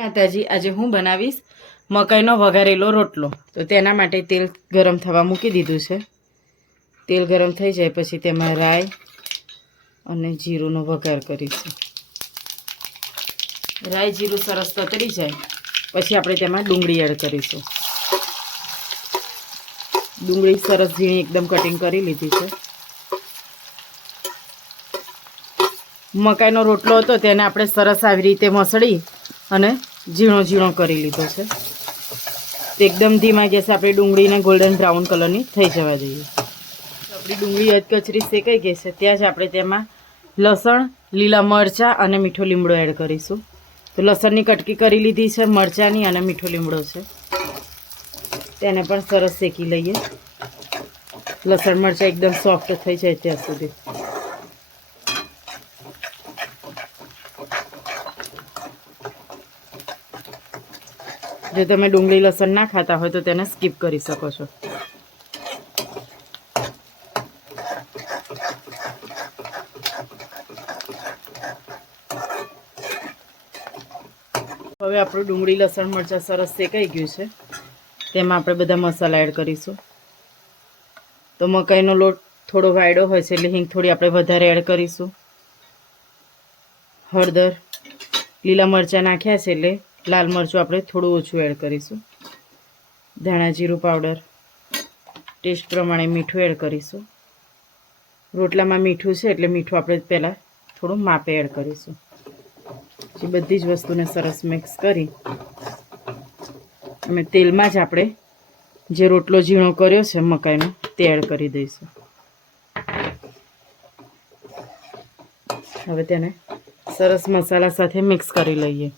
માતાજી, આજે હું બનાવીશ મકાઈનો વઘારેલો રોટલો. તો તેના માટે તેલ ગરમ થવા મૂકી દીધું છે. તેલ ગરમ થઈ જાય પછી તેમાં રાઈ અને જીરુંનો વઘાર કરીશું. રાઈ જીરું સરસ તતરી જાય પછી આપણે તેમાં ડુંગળી એડ કરીશું. ડુંગળી સરસ ઝીણી એકદમ કટિંગ કરી લીધી છે. મકાઈનો રોટલો હતો તેને આપણે સરસ આવી રીતે મસળી અને ઝીણો ઝીણો કરી લીધો છે. એકદમ ધીમા ગેસે આપણે ડુંગળીને ગોલ્ડન બ્રાઉન કલરની થઈ જવા દઈએ. આપણી ડુંગળી અધકચરી શેકાઈ ગઈ છે ત્યાં જ આપણે તેમાં લસણ, લીલા મરચાં અને મીઠો લીમડો એડ કરીશું. તો લસણની કટકી કરી લીધી છે, મરચાંની અને મીઠો લીમડો છે. તેને પણ સરસ શેકી લઈએ. લસણ મરચાં એકદમ સોફ્ટ થઈ જાય ત્યાં સુધી. જો તમે ડુંગળી લસણ ના ખાતા હોય તો તેને સ્કીપ કરી શકો છો. હવે આપણું ડુંગળી લસણ મરચાં સરસ શેકાઈ ગયું છે. તેમાં આપણે બધા મસાલા એડ કરીશું. તો મકાઈનો લોટ થોડો વાયડો હોય છે એટલે હિંગ થોડી આપણે વધારે એડ કરીશું. હળદર, લીલા મરચાં નાખ્યા છે એટલે લાલ મરચું આપણે થોડું ઓછું એડ કરીશું. ધાણા જીરું પાવડર, ટેસ્ટ પ્રમાણે મીઠું એડ કરીશું. રોટલામાં મીઠું છે એટલે મીઠું આપણે પહેલાં થોડું માપે એડ કરીશું. એ બધી જ વસ્તુને સરસ મિક્સ કરી અને તેલમાં જ આપણે જે રોટલો ઝીણો કર્યો છે મકાઈનો તે એડ કરી દઈશું. હવે તેને સરસ મસાલા સાથે મિક્સ કરી લઈએ.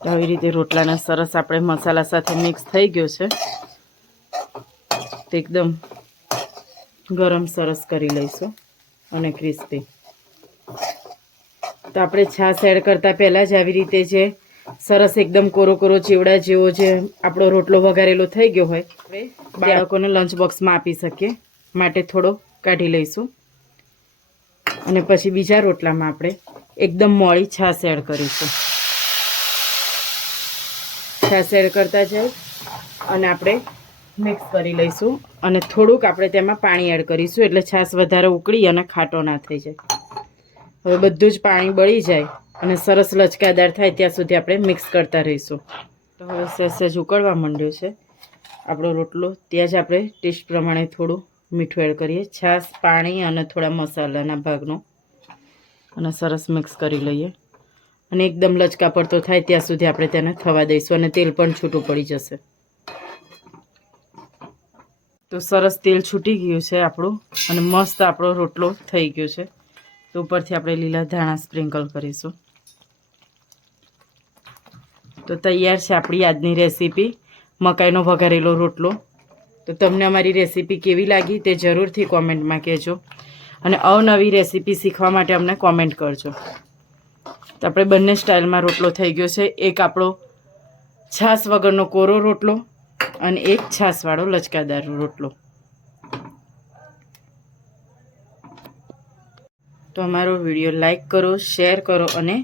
આવી રીતે રોટલાને સરસ આપણે મસાલા સાથે મિક્સ થઈ ગયો છે. તો એકદમ ગરમ સરસ કરી લઈશું અને ક્રિસ્પી. તો આપણે છાશ એડ કરતાં પહેલાં જ આવી રીતે જે સરસ એકદમ કોરો કોરો ચેવડા જેવો જે આપણો રોટલો વઘારેલો થઈ ગયો હોય આપણે બાળકોને લંચ બોક્સમાં આપી શકીએ માટે થોડો કાઢી લઈશું. અને પછી બીજા રોટલામાં આપણે એકદમ મોળી છાશ એડ કરીશું. છાશ એડ કરતા જાય અને આપણે મિક્સ કરી લઈશું. અને થોડુંક આપણે તેમાં પાણી એડ કરીશું એટલે છાશ વધારે ઉકળી અને ખાટો ના થઈ જાય. હવે બધું જ પાણી બળી જાય અને સરસ લચકાદાર થાય ત્યાં સુધી આપણે મિક્સ કરતા રહીશું. તો હવે સહેજ ઉકળવા માંડ્યો છે આપણો રોટલો. ત્યાં જ આપણે ટેસ્ટ પ્રમાણે થોડું મીઠું એડ કરીએ. છાશ, પાણી અને થોડા મસાલાના ભાગનો અને સરસ મિક્સ કરી લઈએ. અને એકદમ લચકા પડતો થાય ત્યાં સુધી આપણે તેને થવા દઈશું અને તેલ પણ છૂટું પડી જશે. તો સરસ તેલ છૂટી ગયું છે આપણું અને મસ્ત આપણો રોટલો થઈ ગયો છે. તો ઉપરથી આપણે લીલા ધાણા સ્પ્રિંકલ કરીશું. તો તૈયાર છે આપણી આજની રેસીપી મકાઈનો વઘારેલો રોટલો. તો તમને અમારી રેસીપી કેવી લાગી તે જરૂરથી કોમેન્ટમાં કહેજો અને અવનવી રેસીપી શીખવા માટે અમને કોમેન્ટ કરજો. તો આપણે બંને સ્ટાઇલમાં રોટલો થઈ ગયો છે. એક આપણો છાશ વગરનો કોરો રોટલો અને એક છાશવાળો લચકાદાર રોટલો. તો અમારો વિડીયો લાઈક કરો, શેર કરો અને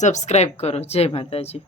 સબસ્ક્રાઈબ કરો. જય માતાજી.